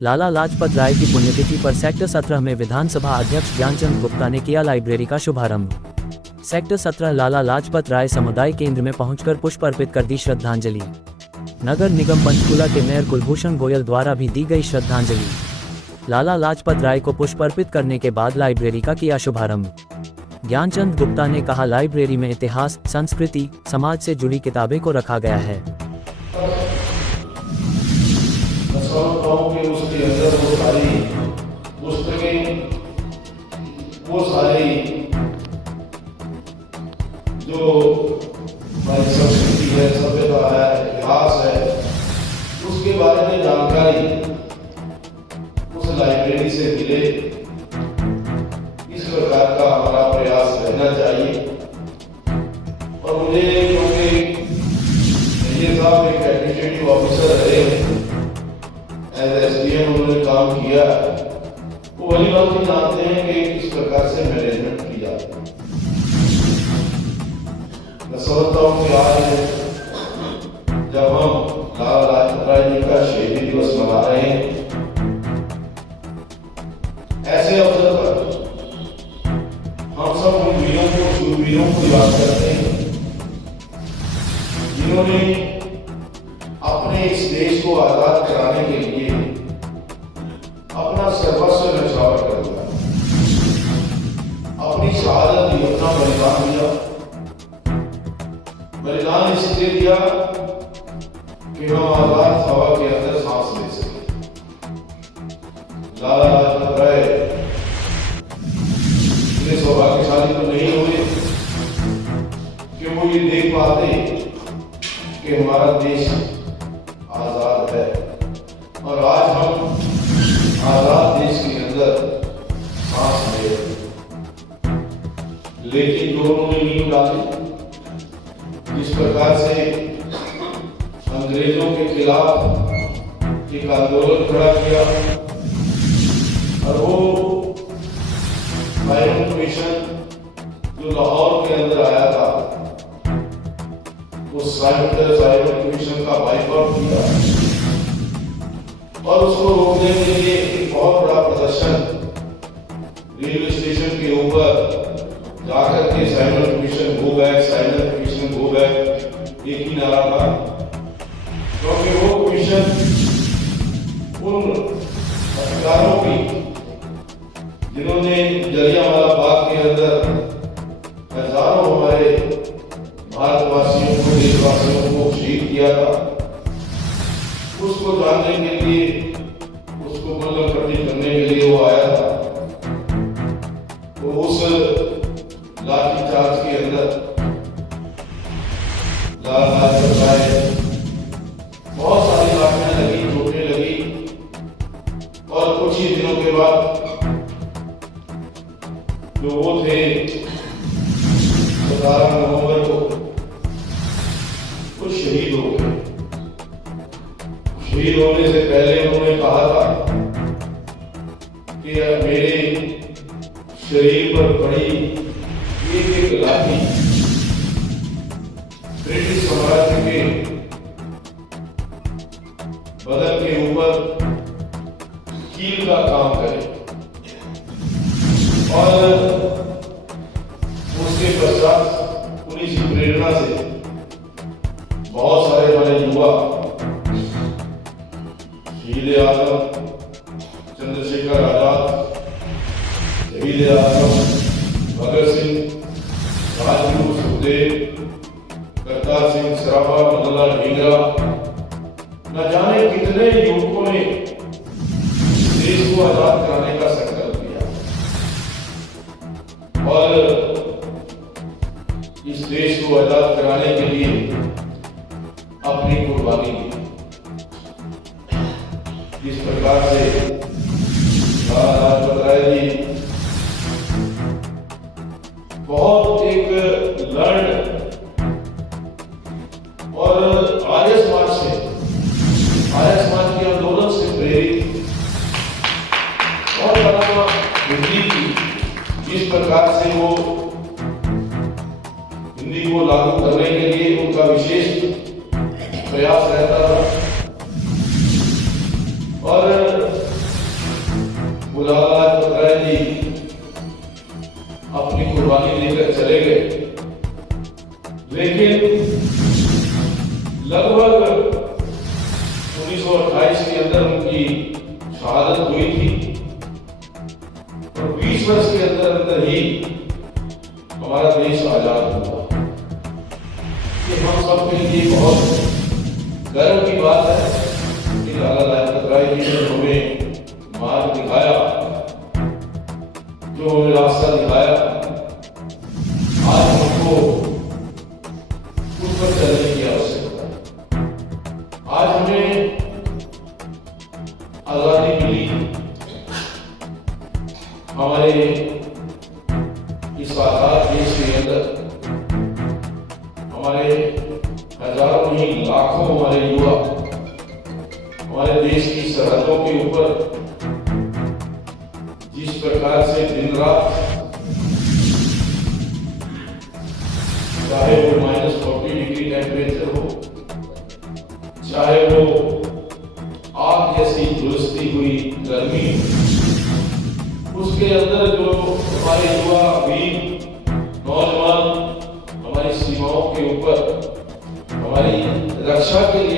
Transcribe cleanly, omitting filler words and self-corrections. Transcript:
लाला लाजपत राय की पुण्यतिथि पर सेक्टर 17 में विधानसभा अध्यक्ष ज्ञानचंद गुप्ता ने किया लाइब्रेरी का शुभारंभ। सेक्टर 17 लाला लाजपत राय समुदाय केंद्र में पहुंचकर पुष्प अर्पित कर दी श्रद्धांजलि। नगर निगम पंचकुला के मेयर कुलभूषण गोयल द्वारा भी दी गई श्रद्धांजलि। लाला लाजपत राय को पुष्प अर्पित करने के बाद लाइब्रेरी का किया शुभारंभ। ज्ञानचंद गुप्ता ने कहा, लाइब्रेरी में इतिहास, संस्कृति, समाज से जुड़ी किताबें को रखा गया है। कि उसके अंदर वो सारी पुस्तकें, वो सारी जो हमारी संस्कृति है, सभ्यता है, इतिहास है, उसके बारे में जानकारी उस लाइब्रेरी से मिले, इस प्रकार का हमारा प्रयास रहना चाहिए। और मुझे क्योंकि ये साहब एक एडमिनिस्ट्रेटिव ऑफिसर रहे हैं, एसडीएम उन्होंने काम किया, वो वही बात भी जानते हैं कि किस प्रकार से मैनेजमेंट की जाती है। मैं समझता हूँ कि आज जब हम लाला लाजपत राय जी का शहीदी दिवस मना रहे हैं, ऐसे अवसर पर हम सब उन वीरों को, शूरवीरों को याद करते हैं जिन्होंने अपने इस देश को आजाद कराने के लिए अपना सर्वस्व न्यौछावर कर दिया, अपनी शहादत दी, अपना बलिदान दिया। बलिदान इसलिए दिया कि हम आजाद हवा के अंदर सांस ले सके। लाला लाजपत राय इतने सौभाग्यशाली तो नहीं हुए कि वो ये देख पाते कि हमारा देश आजाद है, और आज हम आजाद देश के अंदर सांस ले रहे हैं। लेकिन जो उन्होंने नींव डाली, जिस प्रकार से अंग्रेजों के खिलाफ एक आंदोलन खड़ा किया, और वो साइमन कमीशन जो लाहौर के अंदर आया था, उस साइमन कमीशन का बाइकआउट किया, और उसको रोकने के लिए एक बहुत बड़ा प्रदर्शन रेलवे स्टेशन के ऊपर जाकर के Simon commission go back, Simon commission go back एक ही नारा था, क्योंकि वो कमीशन उन अधिकारों की जिन्होंने जलियांवाला बाग के अंदर हजारों हमारे भारतवासियों को, देशवासियों को शहीद किया था, उसको जानने के लिए, उसको मल्लम पट्टी करने के लिए वो आया था। तो उस लाठीचार्ज के अंदर लाला लाजपत राय बहुत सारी लाठियां लगी, चोटें लगी, और कुछ ही दिनों के बाद जो वो थे 17 नवंबर को वो शहीद हो गए। शहीद होने से पहले उन्होंने कहा था कि मेरे शरीर पर पड़ी एक एक लाठी ब्रिटिश साम्राज्य के बदन के ऊपर कील का काम करे। और उसके पश्चात उन्हीं की प्रेरणा से बहुत सारे हमारे युवा शहीद आजम चंद्रशेखर आजाद, शहीद आजम भगत सिंह, राजगुरु सुखदेव, करतार सिंह सराभा, मदनलाल ढींगरा, न जाने कितने युवकों ने देश को आजाद कराने का संकल्प किया, और इस देश को आजाद कराने के लिए अपनी कुर्बानी दी। इस प्रकार से लाला लाजपत राय जी बहुत एक लर्न और आर्य समाज के आंदोलन से प्रेरित और बड़ा हिंदी की, जिस प्रकार से वो हिंदी को लागू करने के लिए उनका विशेष प्रयास रहता था। और कुर्बानी देकर चले गए, लेकिन लगभग 1928 के अंदर उनकी शहादत हुई थी और 20 वर्ष के अंदर ही हमारा देश आजाद हुआ। ये हम सबके लिए बहुत गर्व की बात है कि लाला लाजपत राय जी ने हमें मार्ग दिखाया, जो हमें रास्ता दिखाया, आज हमको उस पर चलने की आवश्यकता है। आज हमें आजादी मिली, हमारे इस आजाद देश के अंदर हमारे हजारों नहीं लाखों हमारे युवा हमारे देश की सरहदों के ऊपर जिस प्रकार से दिन रात, चाहे वो -40 डिग्री टेम्परेचर हो, चाहे वो आग जैसी झुलसती हुई गर्मी, उसके अंदर जो हमारे युवा वीर नौजवान हमारी सीमाओं के ऊपर हमारी रक्षा के लिए